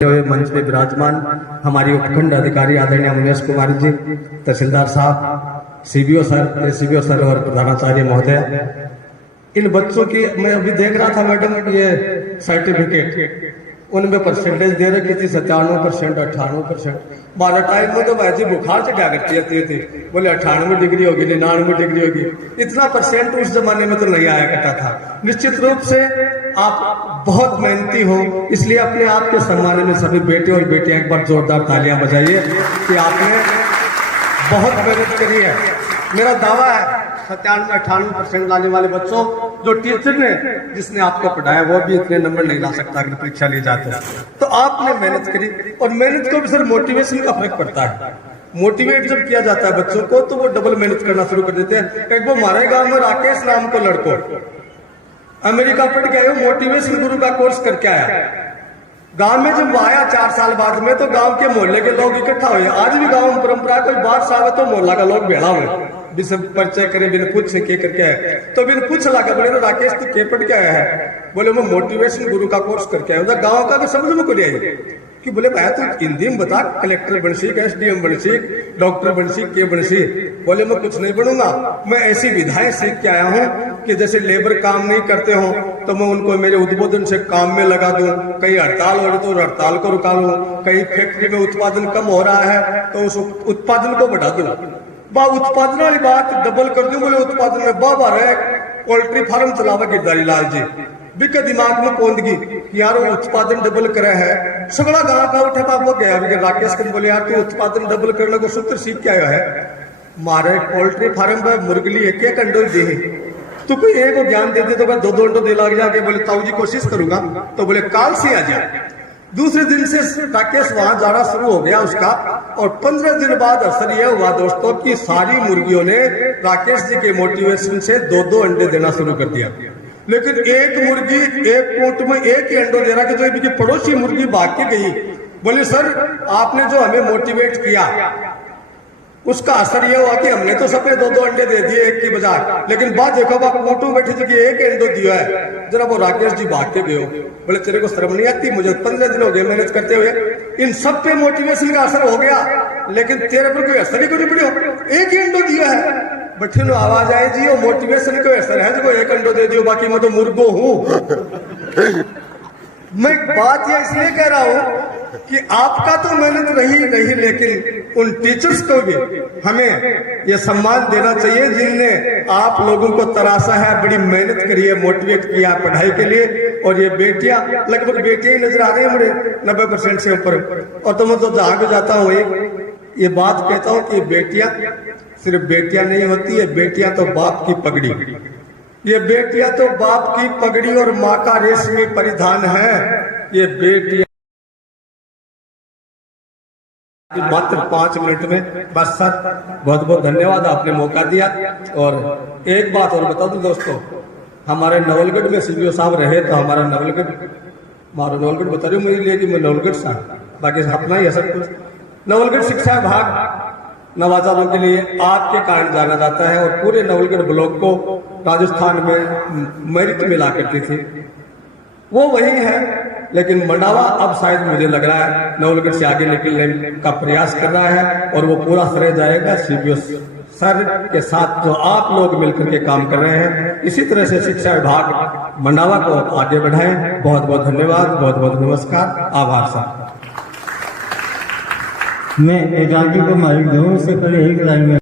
मंच में विराजमान हमारी उपखंड अधिकारी आदरणीय मनीष कुमार जी, तहसीलदार साहब, सीबीओ सर और प्रधानाचार्य महोदय, इन बच्चों की मैं अभी देख रहा था मैडम, ये सर्टिफिकेट उनमें परसेंटेज दे रखी थी 97%, 98%। बारह टाइम में तो वैसे बुखार से क्या करती थी, बोले 98 डिग्री होगी, 99 डिग्री होगी। इतना परसेंट उस जमाने में तो नहीं आया करता था। निश्चित रूप से आप बहुत मेहनती हो, इसलिए अपने आप के सम्मान में सभी बेटे और बेटियां एक बार जोरदार तालियां बजाइए कि आपने बहुत मेहनत करी है। मेरा दावा है 97-98% लाने वाले बच्चों, जो टीचर ने जिसने आपको पढ़ाया वो भी इतने नंबर नहीं ला सकता अगर परीक्षा ली जाती है। तो आपने मेहनत करी, और मेहनत को भी सर मोटिवेशन का फर्क पड़ता है। मोटिवेट जब किया जाता है बच्चों को तो वो डबल मेहनत करना शुरू कर देते हैं। एक वो हमारे गांव में राकेश नाम को लड़को अमेरिका पढ़ के आए, मोटिवेशन गुरु का कोर्स करके आया। गांव में जब वो आया 4 साल बाद में, तो गांव के मोहल्ले के लोग इकट्ठा हुए। आज भी गांव में परंपरा, कोई बात आवे तो मोहल्ला का लोग भेड़ा हुए, परिचय करे, बिन पूछ से के करके आए। तो बिन पूछ लगा, बोले राकेश तू के पढ़ के आया है? बोले मैं मोटिवेशन गुरु का कोर्स करके आया। गाँव का भी समझ में को कि बोले भाई तू हिंदी में बता, कलेक्टर बन सीख, SDM बन सीख, डॉक्टर बन सीख, के बन सीख। बोले मैं कुछ नहीं बनूंगा, मैं ऐसी विधाएं सीख के आया हूँ कि जैसे लेबर काम नहीं करते हो तो मैं उनको मेरे उद्बोधन से काम में लगा दूं, कहीं हड़ताल हो रही तो हड़ताल को रुका लूं, कहीं फैक्ट्री में उत्पादन कम हो रहा है तो उस उत्पादन को बढ़ा दूं, उत्पादन वाली बात डबल कर दूं। बोले उत्पादन में बाबा रहे पोल्ट्री फार्म चलावा गिरधारी लाल जी बिके दिमाग में पौंदगी कि यार वो उत्पादन डबल करे है। सगड़ा गांव का उठे बाप वो गया राकेश के, बोले यार तू उत्पादन डबल करने को सूत्र सीख के आया है। मारे पोल्ट्री फार्म पर मुर्गली एक अंडो दे, तो कोई एक को ज्ञान दे दे तो मैं 2 अंडो दे लग जाके। बोले ताऊ जी कोशिश करूंगा, तो बोले काल से आ जा। दूसरे दिन से राकेश वहां जाना शुरू हो गया उसका, और 15 दिन बाद असर यह हुआ दोस्तों कि सारी मुर्गियों ने राकेश जी के मोटिवेशन से 2-2 अंडे देना शुरू कर दिया। लेकिन एक मुर्गी एक कोट में एक ही अंडो दे रहा कि जो इनकी पड़ोसी मुर्गी भाग के गई। बोले सर आपने जो हमें मोटिवेट किया उसका असर यह हुआ कि हमने तो सबने 2-2 अंडे दे दिए एक की बजाय, लेकिन बात देखो बाप कोटू बैठे थे कि एक अंडो दिया है। जरा वो राकेश जी भाग के गए। बोले तेरे को शर्म नहीं आती? मुझे 15 दिन हो गए मेहनत करते हुए, इन सब पे मोटिवेशन का असर हो गया, लेकिन तेरे पर कोई असर ही को नहीं पड़े, एक ही अंडो दिया है। बच्चे नो आवाज आए जी वो मोटिवेशन को असर है जो एक अंडो दे दियो, बाकी मैं तो मुर्गो हूं। मैं बात यह इसलिए कह रहा हूं कि आपका तो मेहनत रही, लेकिन उन टीचर्स को भी हमें यह सम्मान देना चाहिए जिनने आप लोगों को तराशा है, बड़ी मेहनत करी है, मोटिवेट किया पढ़ाई के लिए। और ये बेटियां, लगभग बेटियां ही नजर आ रही है मुझे 90% से ऊपर। और तो मैं तो जहां भी जाता हूँ ये बात कहता हूँ कि बेटियां सिर्फ बेटियां नहीं होती है, बेटियां तो बाप की पगड़ी, ये बेटियां तो बाप की पगड़ी और माँ का रेशमी परिधान है। ये बेटियां मात्र 5 मिनट में बस सर, बहुत बहुत धन्यवाद, आपने मौका दिया। और एक बात और बता दूं दोस्तों, हमारे नवलगढ़ में सीबीओ साहब रहे तो हमारा नवलगढ़ बता रही हूँ मेरे लिए कि मैं नवलगढ़ साहब, बाकी अपना ही है सब कुछ। नवलगढ़ शिक्षा विभाग नवाचारों के लिए आपके कारण जाना जाता है, और पूरे नवलगढ़ ब्लॉक को राजस्थान में मेरिट मिला करती थी, वो वही है। लेकिन मंडावा अब शायद मुझे लग रहा है नवलगढ़ से आगे निकलने का प्रयास कर रहा है, और वो पूरा श्रेय जाएगा सीबीओ सर के साथ जो आप लोग मिलकर के काम कर रहे हैं। इसी तरह से शिक्षा विभाग मंडावा को आगे बढ़ाएं। बहुत बहुत धन्यवाद, बहुत बहुत नमस्कार, आभार सर। मैं गांधी को मालिक दूं, उससे पहले एक लाइन में